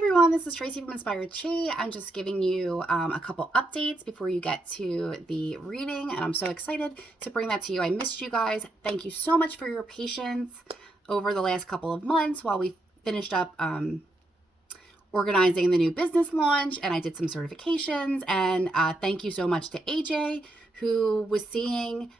everyone, this is Tracy from Inspired Chi. I'm just giving you a couple updates before you get to the reading, and I'm so excited to bring that to you. I missed you guys. Thank you so much for your patience over the last couple of months while we finished up organizing the new business launch, and I did some certifications. And thank you so much to AJ, who was seeing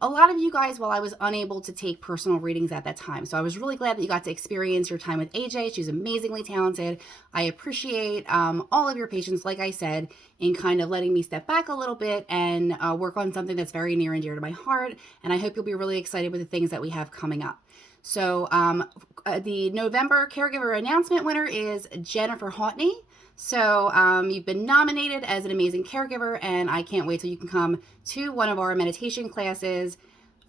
a lot of you guys while I was unable to take personal readings at that time. So I was really glad that you got to experience your time with AJ. She's amazingly talented. I appreciate all of your patience, like I said, in kind of letting me step back a little bit and work on something that's very near and dear to my heart. And I hope you'll be really excited with the things that we have coming up. So the November caregiver announcement winner is Jennifer Hautney. So you've been nominated as an amazing caregiver, and I can't wait till you can come to one of our meditation classes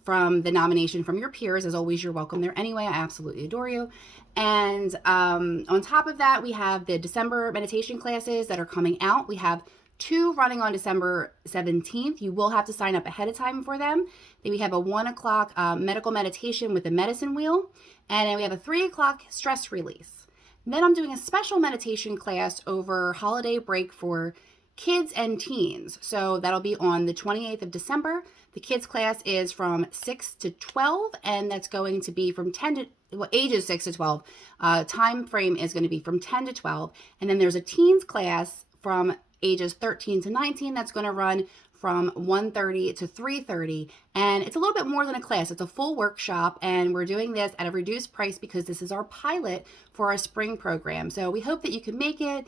from the nomination from your peers. As always, you're welcome there anyway. I absolutely adore you. And on top of that, we have the December meditation classes that are coming out. We have 2 running on December 17th. You will have to sign up ahead of time for them. Then we have a 1 o'clock medical meditation with the medicine wheel. And then we have a 3 o'clock stress release. Then I'm doing a special meditation class over holiday break for kids and teens. So that'll be on the 28th of December. The kids class is from 6 to 12, and that's going to be from 10 to, well, ages 6 to 12. Time frame is going to be from 10 to 12. And then there's a teens class from ages 13 to 19 that's going to run from 1:30 to 3:30, and it's a little bit more than a class. It's a full workshop, and we're doing this at a reduced price because this is our pilot for our spring program. So we hope that you can make it,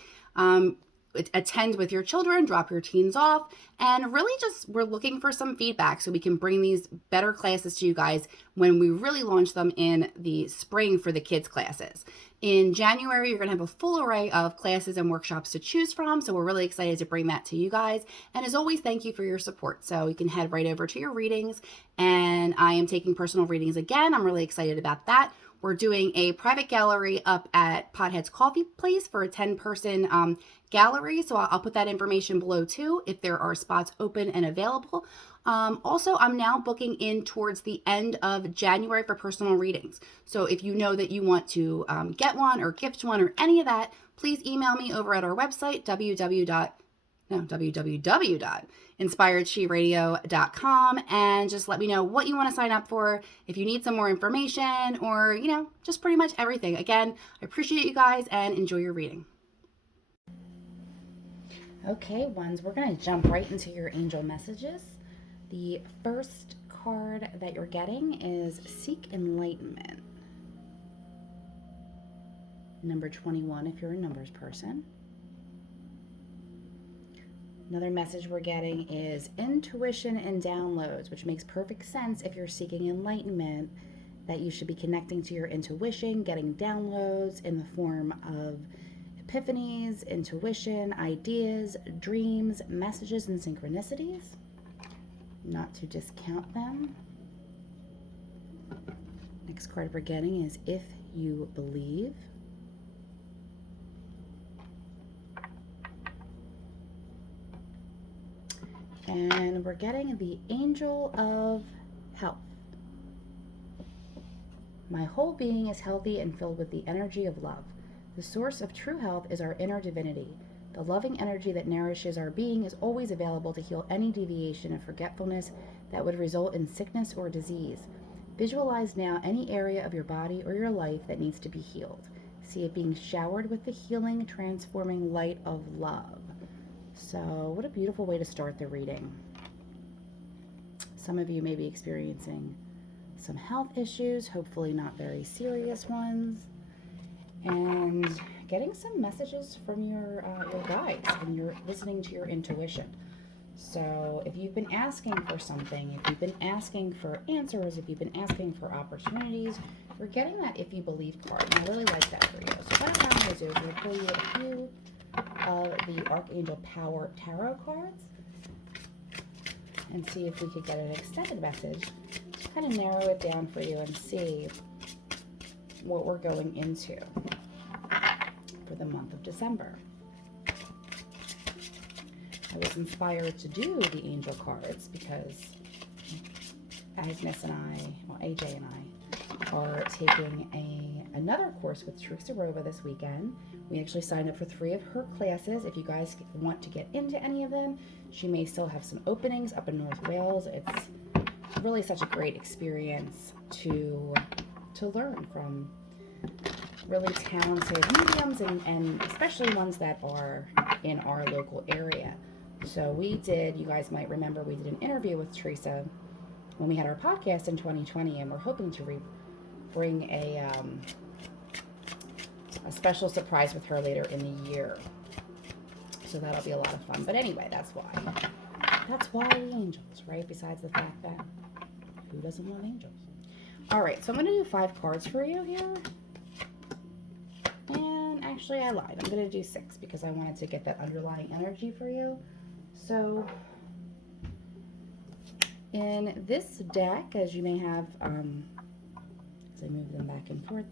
attend with your children, drop your teens off, and really just we're looking for some feedback so we can bring these better classes to you guys when we really launch them in the spring for the kids classes. In January, you're going to have a full array of classes and workshops to choose from, so we're really excited to bring that to you guys. And as always, thank you for your support. So you can head right over to your readings, and I am taking personal readings again. I'm really excited about that. We're doing a private gallery up at Pothead's Coffee Place for a 10-person gallery. So I'll put that information below too if there are spots open and available. Also, I'm now booking in towards the end of January for personal readings. So if you know that you want to get one or gift one or any of that, please email me over at our website, www.inspiredchiradio.com, and just let me know what you want to sign up for, if you need some more information, or, just pretty much everything. Again, I appreciate you guys and enjoy your reading. Okay, ones, we're going to jump right into your angel messages. The first card that you're getting is Seek Enlightenment. Number 21 if you're a numbers person. Another message we're getting is intuition and downloads, which makes perfect sense if you're seeking enlightenment, that you should be connecting to your intuition, getting downloads in the form of epiphanies, intuition, ideas, dreams, messages, and synchronicities. Not to discount them. Next card we're getting is If You Believe. And we're getting the Angel of Health. My whole being is healthy and filled with the energy of love. The source of true health is our inner divinity. The loving energy that nourishes our being is always available to heal any deviation of forgetfulness that would result in sickness or disease. Visualize now any area of your body or your life that needs to be healed. See it being showered with the healing, transforming light of love. So, what a beautiful way to start the reading. Some of you may be experiencing some health issues, hopefully not very serious ones, and getting some messages from your guides when you're listening to your intuition. So if you've been asking for something, if you've been asking for answers, if you've been asking for opportunities, we're getting that If You Believe card, and I really like that for you. So what I'm going to do is we'll pull you a few of the Archangel Power Tarot cards and see if we could get an extended message to kind of narrow it down for you and see what we're going into for the month of December. I was inspired to do the angel cards because Agnes and I, well, AJ and I, are taking another course with Teresa Rova this weekend. We actually signed up for 3 of her classes. If you guys want to get into any of them, she may still have some openings up in North Wales. It's really such a great experience to learn from really talented mediums, and especially ones that are in our local area. So we did, you guys might remember, we did an interview with Teresa when we had our podcast in 2020, and we're hoping to bring a special surprise with her later in the year. So that'll be a lot of fun. But anyway, that's why the angels, right? Besides the fact that who doesn't love angels? All right, so I'm going to do 5 cards for you here. And actually, I lied. I'm going to do 6 because I wanted to get that underlying energy for you. So in this deck, as you may have, as I move them back and forth,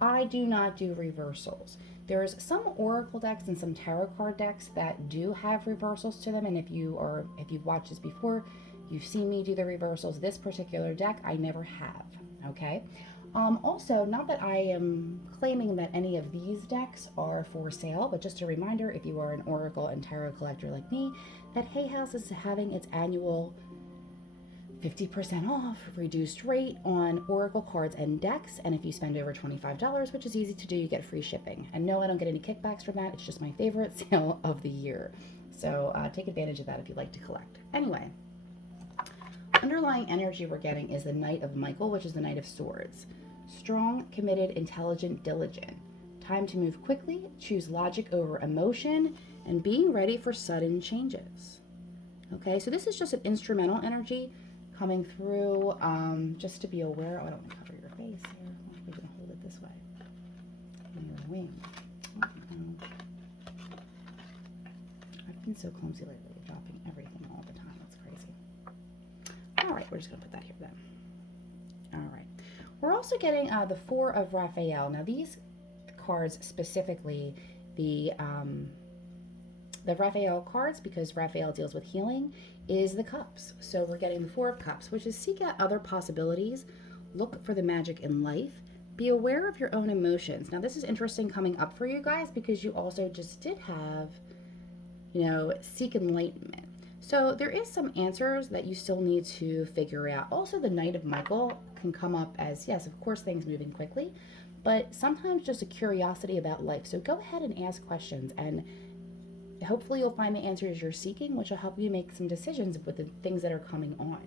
I do not do reversals. There's some oracle decks and some tarot card decks that do have reversals to them, and if you've watched this before, you've seen me do the reversals. This particular deck, I never have, okay? Also, not that I am claiming that any of these decks are for sale, but just a reminder, if you are an oracle and tarot collector like me, that Hay House is having its annual 50% off reduced rate on oracle cards and decks, and if you spend over $25, which is easy to do, you get free shipping. And no, I don't get any kickbacks from that. It's just my favorite sale of the year. So take advantage of that if you'd like to collect. Anyway, underlying energy we're getting is the Knight of Michael, which is the Knight of Swords. Strong, committed, intelligent, diligent. Time to move quickly, choose logic over emotion, and being ready for sudden changes. Okay, so this is just an instrumental energy coming through, just to be aware. Oh, I don't want to cover your face here. We're going to hold it this way. And your wing. I've been so clumsy lately, dropping everything all the time. That's crazy. All right, we're just going to put that here then. All right. We're also getting the 4 of Raphael. Now, these cards specifically, the Raphael cards, because Raphael deals with healing, is the Cups. So we're getting the 4 of Cups, which is seek out other possibilities, look for the magic in life, be aware of your own emotions. Now, this is interesting coming up for you guys because you also just did have, seek enlightenment. So there is some answers that you still need to figure out. Also, the Knight of Michael can come up as, yes, of course, things moving quickly, but sometimes just a curiosity about life. So go ahead and ask questions, and hopefully you'll find the answers you're seeking, which will help you make some decisions with the things that are coming on.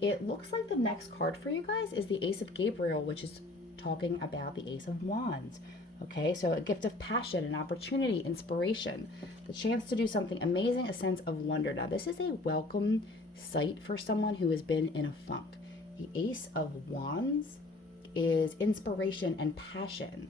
It looks like the next card for you guys is the Ace of Gabriel, which is talking about the Ace of Wands. Okay, so a gift of passion, an opportunity, inspiration, the chance to do something amazing, a sense of wonder. Now, this is a welcome sight for someone who has been in a funk. The Ace of Wands is inspiration and passion.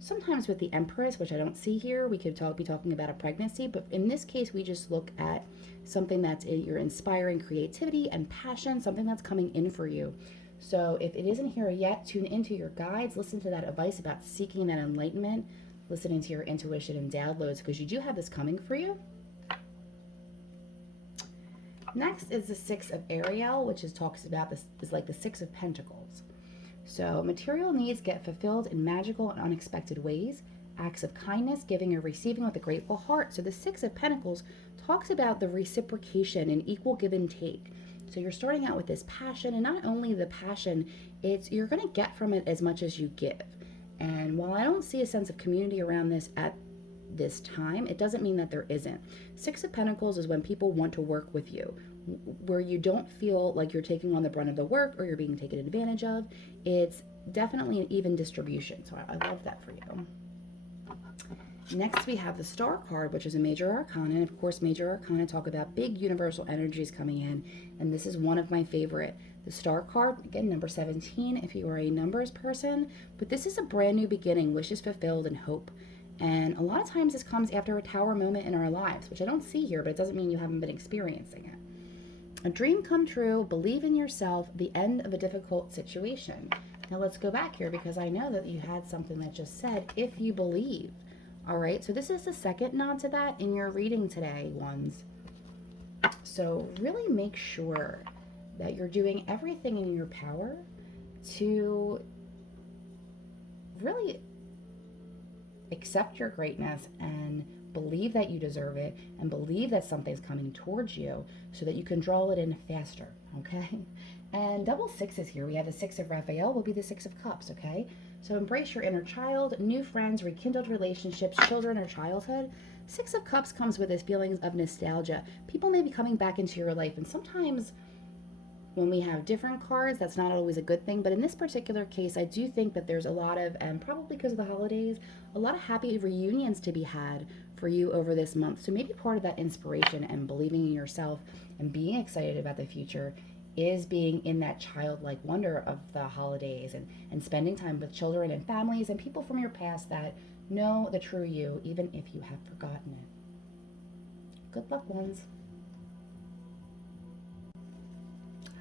Sometimes with the Empress, which I don't see here, we could be talking about a pregnancy, but in this case, we just look at something that's your inspiring creativity and passion, something that's coming in for you. So if it isn't here yet, tune into your guides, listen to that advice about seeking that enlightenment, listening to your intuition and downloads, because you do have this coming for you. Next is the 6 of Ariel, which talks about this, is like the 6 of Pentacles. So material needs get fulfilled in magical and unexpected ways, acts of kindness, giving or receiving with a grateful heart. So the 6 of Pentacles talks about the reciprocation and equal give and take. So you're starting out with this passion, and not only the passion, you're going to get from it as much as you give. And while I don't see a sense of community around this at this time, it doesn't mean that there isn't. 6 of Pentacles is when people want to work with you, where you don't feel like you're taking on the brunt of the work or you're being taken advantage of. It's definitely an even distribution. So I love that for you. Next, we have the Star card, which is a major arcana. And of course, major arcana talk about big universal energies coming in. And this is one of my favorite. The Star card, again, number 17, if you are a numbers person. But this is a brand new beginning, wishes fulfilled, and hope. And a lot of times this comes after a tower moment in our lives, which I don't see here, but it doesn't mean you haven't been experiencing it. A dream come true, believe in yourself, the end of a difficult situation. Now let's go back here because I know that you had something that just said, if you believe. All right, so this is the second nod to that in your reading today, ones. So really make sure that you're doing everything in your power to really accept your greatness and believe that you deserve it and believe that something's coming towards you so that you can draw it in faster, okay? And double sixes here. We have the Six of Raphael will be the Six of Cups, okay? So embrace your inner child, new friends, rekindled relationships, children, or childhood. Six of Cups comes with this feelings of nostalgia. People may be coming back into your life, and sometimes when we have different cards, that's not always a good thing. But in this particular case, I do think that there's a lot of, and probably because of the holidays, a lot of happy reunions to be had for you over this month. So maybe part of that inspiration and believing in yourself and being excited about the future is being in that childlike wonder of the holidays and spending time with children and families and people from your past that know the true you, even if you have forgotten it. Good luck, ones.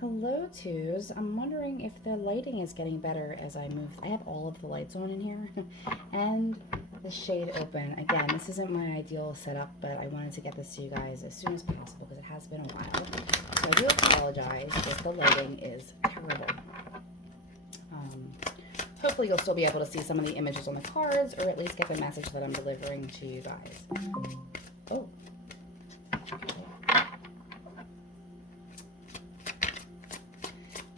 Hello, twos. I'm wondering if the lighting is getting better as I move. I have all of the lights on in here and the shade open. Again, this isn't my ideal setup, but I wanted to get this to you guys as soon as possible because it has been a while. So I do apologize if the lighting is terrible. Hopefully you'll still be able to see some of the images on the cards, or at least get the message that I'm delivering to you guys. Oh.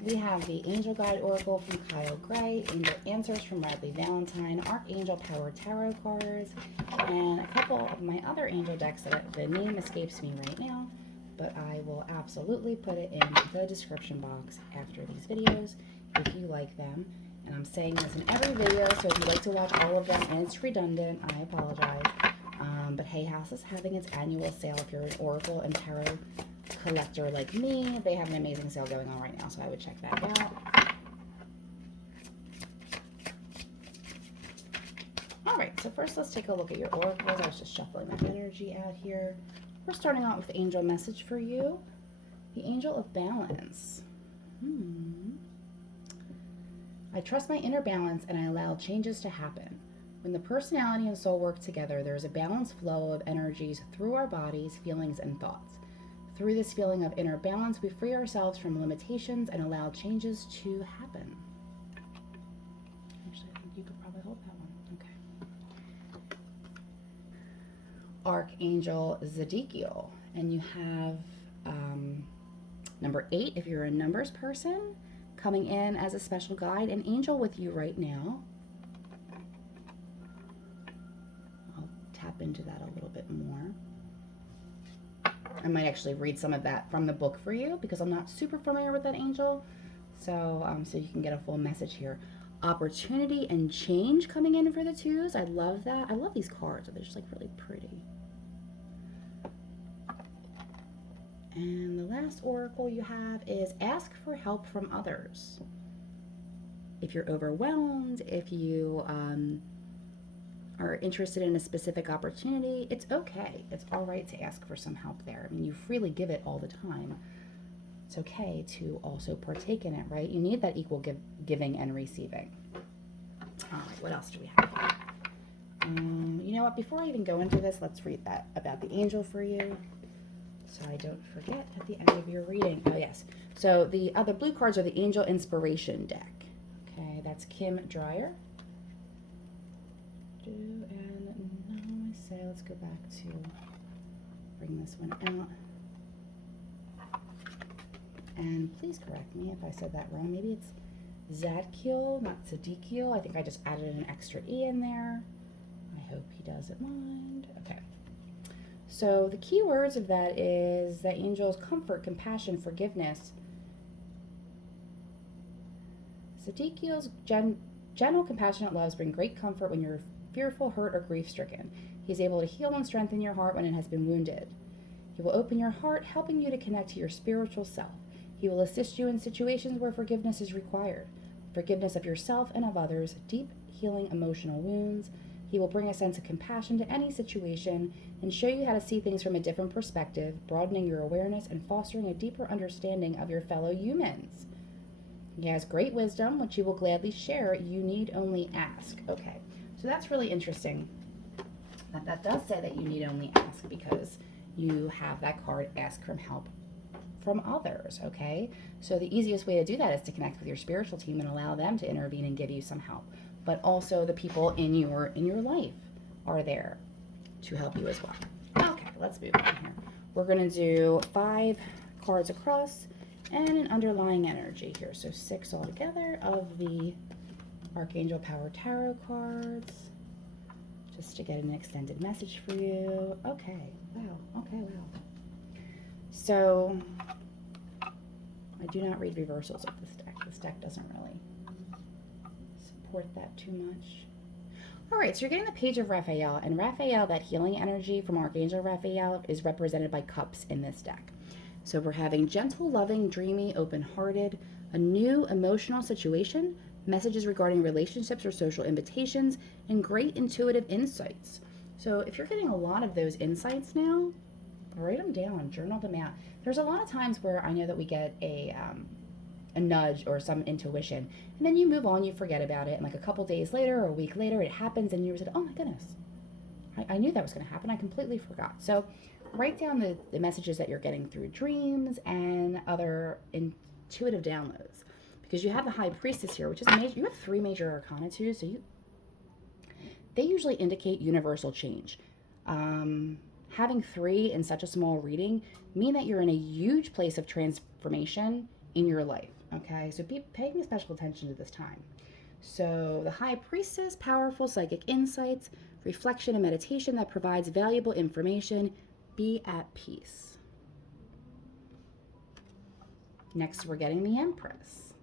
We have the Angel Guide Oracle from Kyle Gray, Angel Answers from Radley Valentine, Archangel Power Tarot cards, and a couple of my other angel decks that the name escapes me right now, but I will absolutely put it in the description box after these videos if you like them. And I'm saying this in every video, so if you like to watch all of them and it's redundant, I apologize. But Hay House is having its annual sale. If you're an Oracle and Tarot collector like me, they have an amazing sale going on right now, so I would check that out. All right, so first let's take a look at your oracles. I was just shuffling that energy out here. We're starting out with the angel message for you, the Angel of Balance. I trust my inner balance and I allow changes to happen. When the personality and soul work together, there is a balanced flow of energies through our bodies, feelings, and thoughts. Through this feeling of inner balance, we free ourselves from limitations and allow changes to happen. Actually, I think you could probably hold that one. Okay. Archangel Zadkiel. And you have number 8 if you're a numbers person, coming in as a special guide, an angel with you right now. I'll tap into that a little bit more. I might actually read some of that from the book for you because I'm not super familiar with that angel. So, so you can get a full message here. Opportunity and change coming in for the twos. I love that. I love these cards. They're just like really pretty. And the last oracle you have is ask for help from others. If you're overwhelmed, if you are interested in a specific opportunity, it's okay. It's all right to ask for some help there. I mean, you freely give it all the time. It's okay to also partake in it, right? You need that equal giving and receiving. All right, what else do we have? You know what? Before I even go into this, let's read that about the angel for you, so I don't forget at the end of your reading. Oh, yes. So the blue cards are the Angel Inspiration deck. Okay, that's Kim Dreyer. And I say, let's go back to bring this one out. And please correct me if I said that wrong. Maybe it's Zadkiel, not Zadkiel. I think I just added an extra E in there. I hope he doesn't mind. Okay. So the key words of that is that angels comfort, compassion, forgiveness. Zadkiel's gentle, compassionate loves bring great comfort when you're fearful, hurt, or grief-stricken. He's able to heal and strengthen your heart when it has been wounded. He will open your heart, helping you to connect to your spiritual self. He will assist you in situations where forgiveness is required. Forgiveness of yourself and of others, deep healing emotional wounds. He will bring a sense of compassion to any situation and show you how to see things from a different perspective, broadening your awareness and fostering a deeper understanding of your fellow humans. He has great wisdom, which he will gladly share. You need only ask. Okay, so that's really interesting. That does say that you need only ask because you have that card, ask from help from others, okay? So the easiest way to do that is to connect with your spiritual team and allow them to intervene and give you some help. but also the people in your life are there to help you as well. Okay, let's move on here. We're going to do 5 cards across and an underlying energy here. So 6 altogether of the Archangel Power Tarot cards, just to get an extended message for you. Okay, wow, okay, wow. So, I do not read reversals of this deck. This deck doesn't really support that too much. All right, so you're getting the Page of Raphael, and Raphael, that healing energy from Archangel Raphael, is represented by cups in this deck. So we're having gentle, loving, dreamy, open-hearted, a new emotional situation, messages regarding relationships or social invitations, and great intuitive insights. So if you're getting a lot of those insights now, write them down, journal them out. There's a lot of times where I know that we get a nudge or some intuition, and then you move on, you forget about it, and like a couple days later or a week later, it happens, and you said, oh my goodness, I knew that was going to happen. I completely forgot. So write down the messages that you're getting through dreams and other intuitive downloads, because you have the High Priestess here, which is major. You have 3 major arcana too, so they usually indicate universal change. Having 3 in such a small reading mean that you're in a huge place of transformation in your life. Okay, so be paying special attention to this time. So the High Priestess, powerful psychic insights, reflection and meditation that provides valuable information. Be at peace. Next, we're getting the Empress.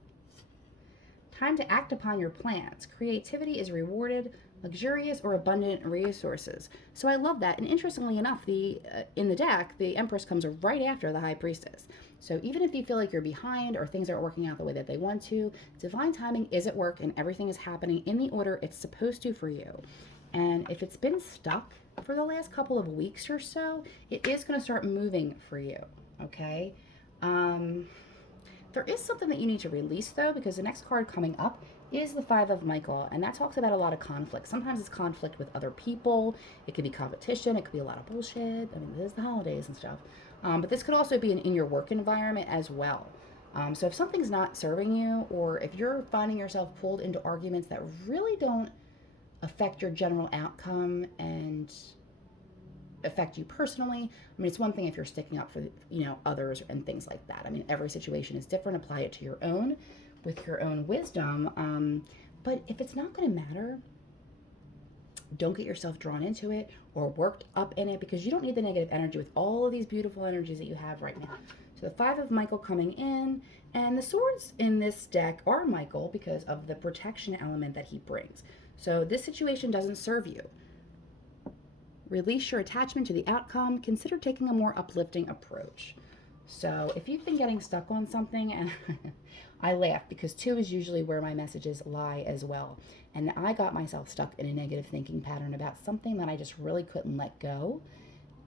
Time to act upon your plans. Creativity is rewarded, luxurious or abundant resources. So I love that. And interestingly enough, in the deck, the Empress comes right after the High Priestess. So even if you feel like you're behind or things aren't working out the way that they want to, divine timing is at work and everything is happening in the order it's supposed to for you. And if it's been stuck for the last couple of weeks or so, it is going to start moving for you, okay? There is something that you need to release, though, because the next card coming up is the 5 of Michael, and that talks about a lot of conflict. Sometimes it's conflict with other people. It could be competition. It could be a lot of bullshit. I mean, there's the holidays and stuff. But this could also be in your work environment as well. So if something's not serving you, or if you're finding yourself pulled into arguments that really don't affect your general outcome and affect you personally. I mean, it's one thing if you're sticking up for, others and things like that. I mean, every situation is different. Apply it to your own with your own wisdom. But if it's not going to matter, don't get yourself drawn into it or worked up in it, because you don't need the negative energy with all of these beautiful energies that you have right now. So the 5 of Michael coming in, and the swords in this deck are Michael because of the protection element that he brings. So this situation doesn't serve you. Release your attachment to the outcome. Consider taking a more uplifting approach. So if you've been getting stuck on something, and I laugh because 2 is usually where my messages lie as well. And I got myself stuck in a negative thinking pattern about something that I just really couldn't let go.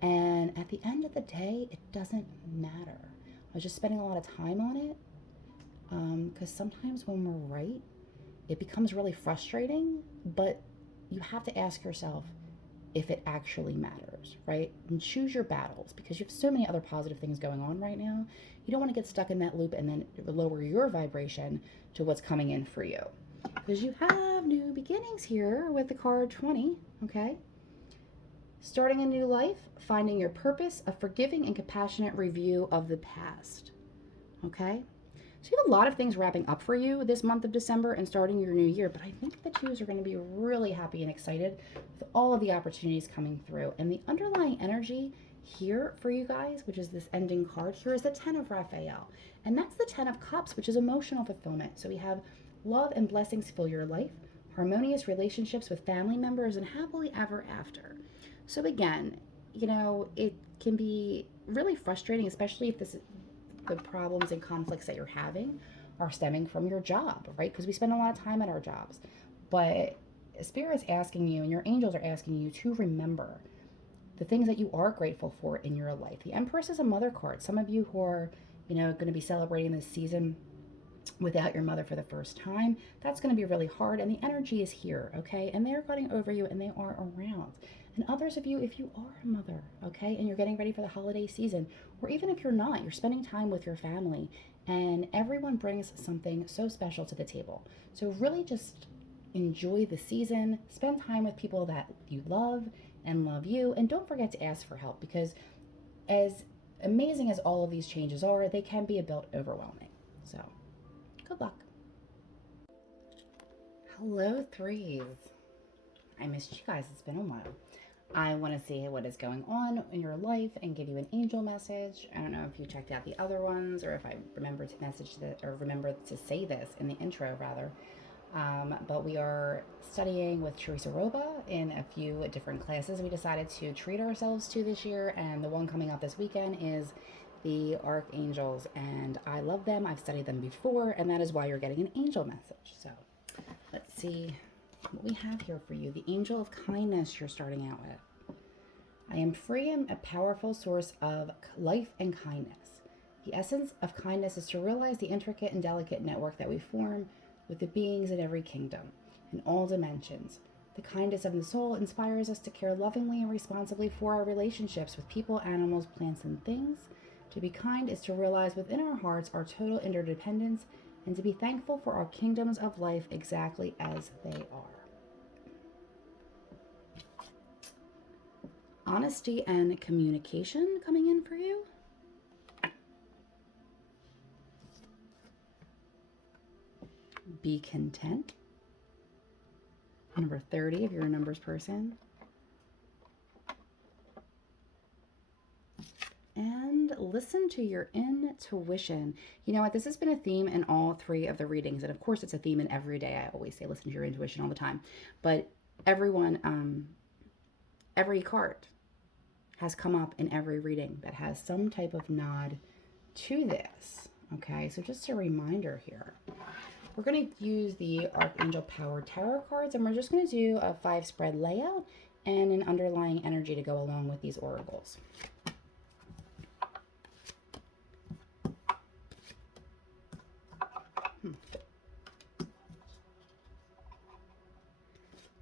And at the end of the day, it doesn't matter. I was just spending a lot of time on it, because sometimes when we're right, it becomes really frustrating, but you have to ask yourself if it actually matters, right? And choose your battles, because you have so many other positive things going on right now. You don't want to get stuck in that loop and then lower your vibration to what's coming in for you. Because you have new beginnings here with the card 20, okay? Starting a new life, finding your purpose, a forgiving and compassionate review of the past, okay? So you have a lot of things wrapping up for you this month of December and starting your new year, but I think the 2s are going to be really happy and excited with all of the opportunities coming through. And the underlying energy here for you guys, which is this ending card here, is the 10 of Raphael. And that's the 10 of Cups, which is emotional fulfillment. So we have love and blessings fill your life, harmonious relationships with family members, and happily ever after. So again, it can be really frustrating, especially if the problems and conflicts that you're having are stemming from your job, right? Because we spend a lot of time at our jobs. But Spirit's asking you, and your angels are asking you to remember the things that you are grateful for in your life. The Empress is a mother card. Some of you who are, going to be celebrating this season without your mother for the first time, that's going to be really hard. And the energy is here, okay? And they're guarding over you, and they are around. And others of you, if you are a mother, okay, and you're getting ready for the holiday season, or even if you're not, you're spending time with your family, and everyone brings something so special to the table. So really just enjoy the season, spend time with people that you love and love you, and don't forget to ask for help, because as amazing as all of these changes are, they can be a bit overwhelming. So, good luck. Hello, threes. I missed you guys. It's been a while. I want to see what is going on in your life and give you an angel message. I don't know if you checked out the other ones or if I remember to message that or remember to say this in the intro rather. But we are studying with Teresa Roba in a few different classes we decided to treat ourselves to this year, and the one coming up this weekend is the Archangels, and I love them. I've studied them before, and that is why you're getting an angel message. So let's see what we have here for you. The angel of kindness you're starting out with. I am free and a powerful source of life and kindness. The essence of kindness is to realize the intricate and delicate network that we form with the beings in every kingdom, in all dimensions. The kindness of the soul inspires us to care lovingly and responsibly for our relationships with people, animals, plants, and things. To be kind is to realize within our hearts our total interdependence and to be thankful for our kingdoms of life exactly as they are. Honesty and communication coming in for you. Be content. Number 30 if you're a numbers person. And listen to your intuition. You know what? This has been a theme in all three of the readings. And of course, it's a theme in every day. I always say listen to your intuition all the time. But everyone, every card has come up in every reading that has some type of nod to this. Okay, so just a reminder here. We're going to use the Archangel Power Tarot cards, and we're just going to do a 5-spread layout and an underlying energy to go along with these oracles.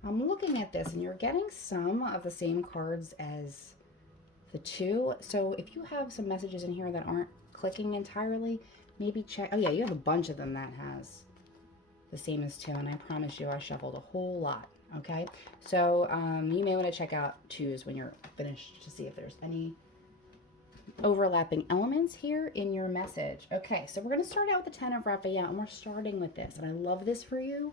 I'm looking at this, and you're getting some of the same cards as the two. So if you have some messages in here that aren't clicking entirely, maybe check. Oh yeah, you have a bunch of them that has the same as two, and I promise you I shuffled a whole lot. Okay, so you may want to check out twos when you're finished to see if there's any overlapping elements here in your message. Okay, so we're going to start out with the 10 of Raphael, and we're starting with this, and I love this for you.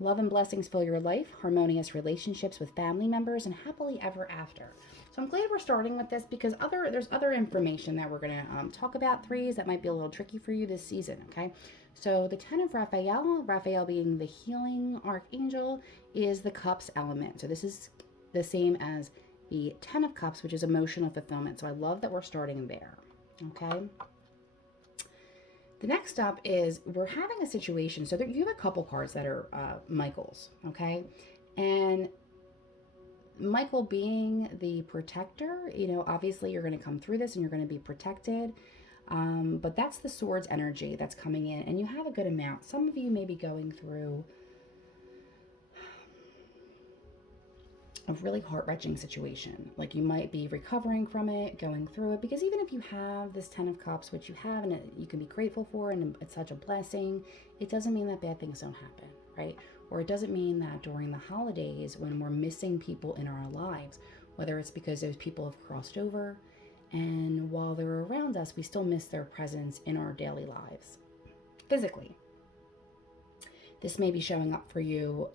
Love and blessings fill your life, harmonious relationships with family members, and happily ever after. So I'm glad we're starting with this because there's other information that we're going to talk about, threes, that might be a little tricky for you this season, okay? So the 10 of Raphael being the healing archangel, is the cups element. So this is the same as the 10 of cups, which is emotional fulfillment. So I love that we're starting there, okay? The next up is we're having a situation. So you have a couple cards that are Michael's, okay? And Michael being the protector, you know, obviously you're going to come through this and you're going to be protected. But that's the swords energy that's coming in, and you have a good amount. Some of you may be going through a really heart-wrenching situation. Like you might be recovering from it, going through it, because even if you have this 10 of cups, which you have and you can be grateful for, and it's such a blessing, it doesn't mean that bad things don't happen, right? Or it doesn't mean that during the holidays when we're missing people in our lives, whether it's because those people have crossed over, and while they're around us, we still miss their presence in our daily lives, physically. This may be showing up for you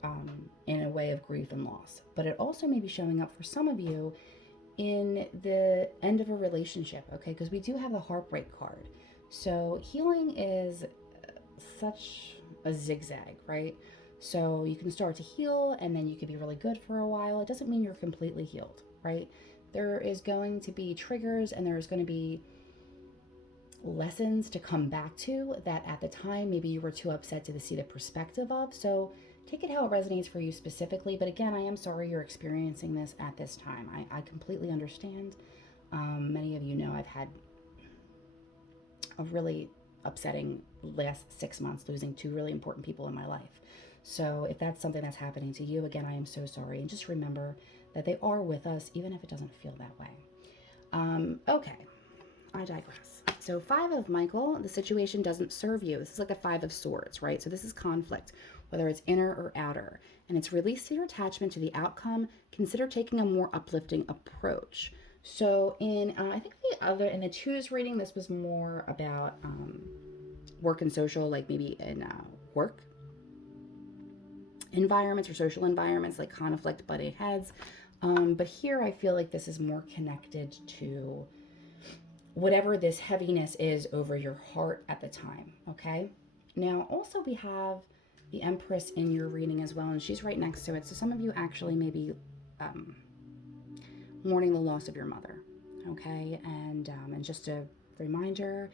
in a way of grief and loss, but it also may be showing up for some of you in the end of a relationship, okay? Because we do have the heartbreak card. So healing is such a zigzag, right? So you can start to heal and then you can be really good for a while. It doesn't mean you're completely healed, right? There is going to be triggers and there's going to be lessons to come back to that at the time maybe you were too upset to see the perspective of. So take it how it resonates for you specifically. But again, I am sorry you're experiencing this at this time. I completely understand. Many of you know I've had a really upsetting last 6 months, losing 2 really important people in my life. So if that's something that's happening to you, again, I am so sorry. And just remember that they are with us, even if it doesn't feel that way. Okay, I digress. So 5 of Michael, the situation doesn't serve you. This is like a 5 of swords, right? So this is conflict. whether it's inner or outer, and it's release your attachment to the outcome. Consider taking a more uplifting approach. So I think in the twos reading, this was more about work and social, like maybe in work environments or social environments, like conflict, butting heads. But here I feel like this is more connected to whatever this heaviness is over your heart at the time, okay? Now, also we have the Empress in your reading as well, and she's right next to it. So some of you actually may be mourning the loss of your mother, okay? And just a reminder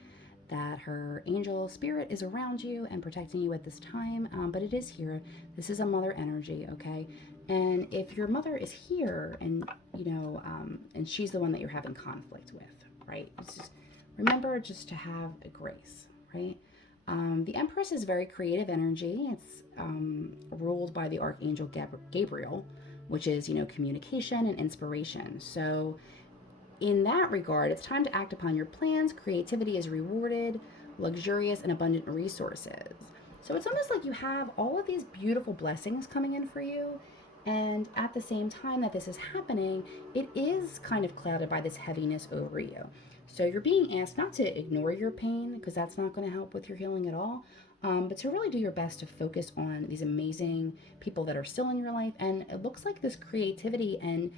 that her angel spirit is around you and protecting you at this time, but it is here. This is a mother energy, okay? And if your mother is here and, and she's the one that you're having conflict with, right? Remember just to have a grace, right? The Empress is very creative energy. It's ruled by the Archangel Gabriel, which is, communication and inspiration. So in that regard, it's time to act upon your plans. Creativity is rewarded, luxurious and abundant resources. So it's almost like you have all of these beautiful blessings coming in for you. And at the same time that this is happening, it is kind of clouded by this heaviness over you. So you're being asked not to ignore your pain, because that's not going to help with your healing at all, but to really do your best to focus on these amazing people that are still in your life. And it looks like this creativity and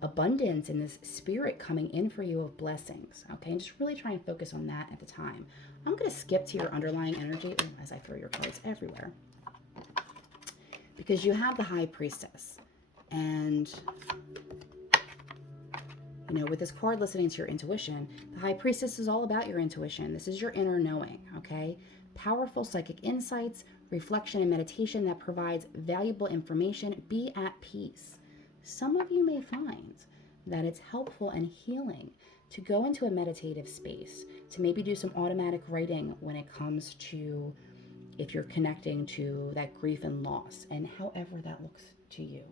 abundance and this spirit coming in for you of blessings, okay? And just really try and focus on that at the time. I'm going to skip to your underlying energy as I throw your cards everywhere, because you have the High Priestess. And with this card, listening to your intuition, the High Priestess is all about your intuition. This is your inner knowing, okay? Powerful psychic insights, reflection, and meditation that provides valuable information. Be at peace. Some of you may find that it's helpful and healing to go into a meditative space, to maybe do some automatic writing when it comes to if you're connecting to that grief and loss, and however that looks to you,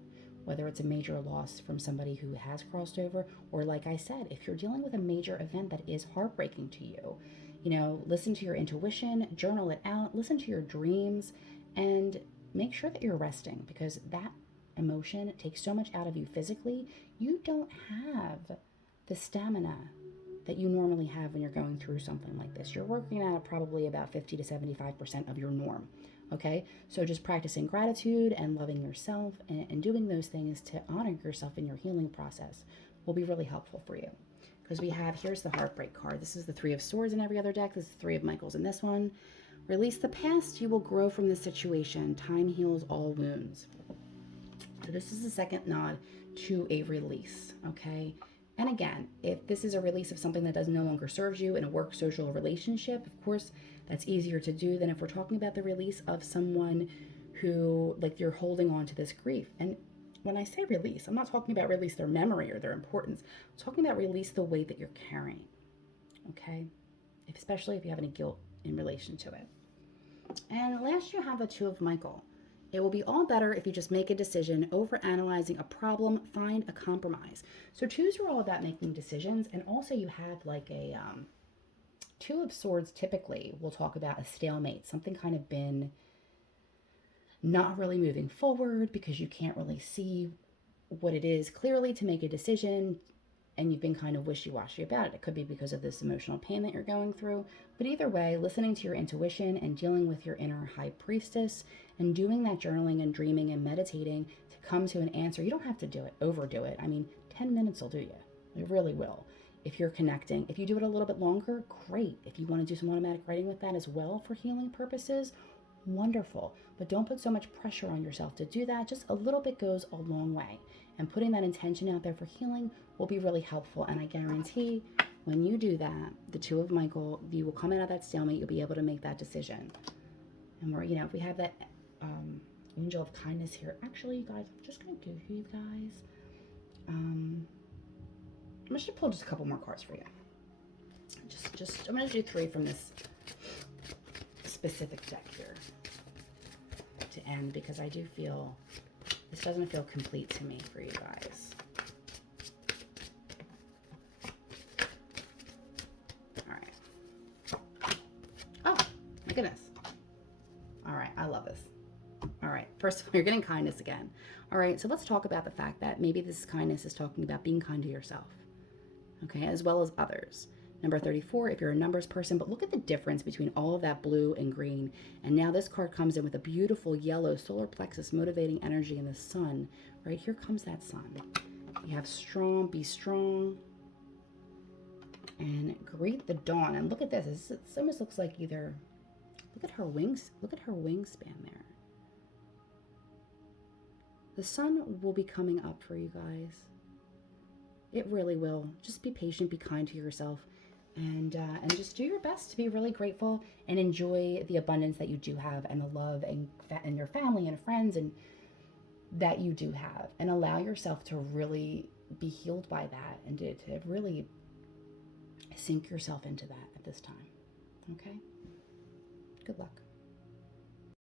whether it's a major loss from somebody who has crossed over, or like I said, if you're dealing with a major event that is heartbreaking to you, listen to your intuition, journal it out, listen to your dreams, and make sure that you're resting, because that emotion takes so much out of you physically. You don't have the stamina that you normally have when you're going through something like this. You're working at probably about 50 to 75% of your norm, okay? So just practicing gratitude and loving yourself and doing those things to honor yourself in your healing process will be really helpful for you. Because here's the Heartbreak card. This is the Three of Swords in every other deck. This is the Three of Michaels in this one. Release the past. You will grow from this situation. Time heals all wounds. So this is the second nod to a release, okay? And again, if this is a release of something that no longer serves you in a work, social relationship, of course, that's easier to do than if we're talking about the release of someone who, like, you're holding on to this grief. And when I say release, I'm not talking about release their memory or their importance. I'm talking about release the weight that you're carrying, okay? Especially if you have any guilt in relation to it. And last, you have the Two of Michael. It will be all better if you just make a decision. Over analyzing a problem, find a compromise. So twos are all about making decisions. And also you have like a Two of Swords typically will talk about a stalemate, something kind of been not really moving forward because you can't really see what it is clearly to make a decision, and you've been kind of wishy-washy about it. It could be because of this emotional pain that you're going through. But either way, listening to your intuition and dealing with your inner High Priestess and doing that journaling and dreaming and meditating to come to an answer. You don't have to overdo it. I mean, 10 minutes will do you. It really will. If you're connecting, if you do it a little bit longer, great. If you want to do some automatic writing with that as well for healing purposes, wonderful. But don't put so much pressure on yourself to do that. Just a little bit goes a long way. And putting that intention out there for healing will be really helpful. And I guarantee when you do that, the Two of Michael, you will come out of that stalemate. You'll be able to make that decision. And if we have that Angel of Kindness here. Actually, you guys, I'm just going to give you guys, I'm going to pull just a couple more cards for you. I'm going to do 3 from this specific deck here to end, because I do feel this doesn't feel complete to me for you guys. All right. Oh, my goodness. All right, I love this. All right. First of all, you're getting kindness again. All right, so let's talk about the fact that maybe this kindness is talking about being kind to yourself, okay, as well as others. Number 34, if you're a numbers person, but look at the difference between all of that blue and green. And now this card comes in with a beautiful yellow solar plexus motivating energy in the sun. Right here comes that sun. You have strong, be strong, and greet the dawn. And look at this. It almost looks like either, look at her wings. Look at her wingspan there. The sun will be coming up for you guys. It really will. Just be patient, be kind to yourself, and just do your best to be really grateful and enjoy the abundance that you do have, and the love and your family and friends and that you do have, and allow yourself to really be healed by that, and to really sink yourself into that at this time. Okay? Good luck.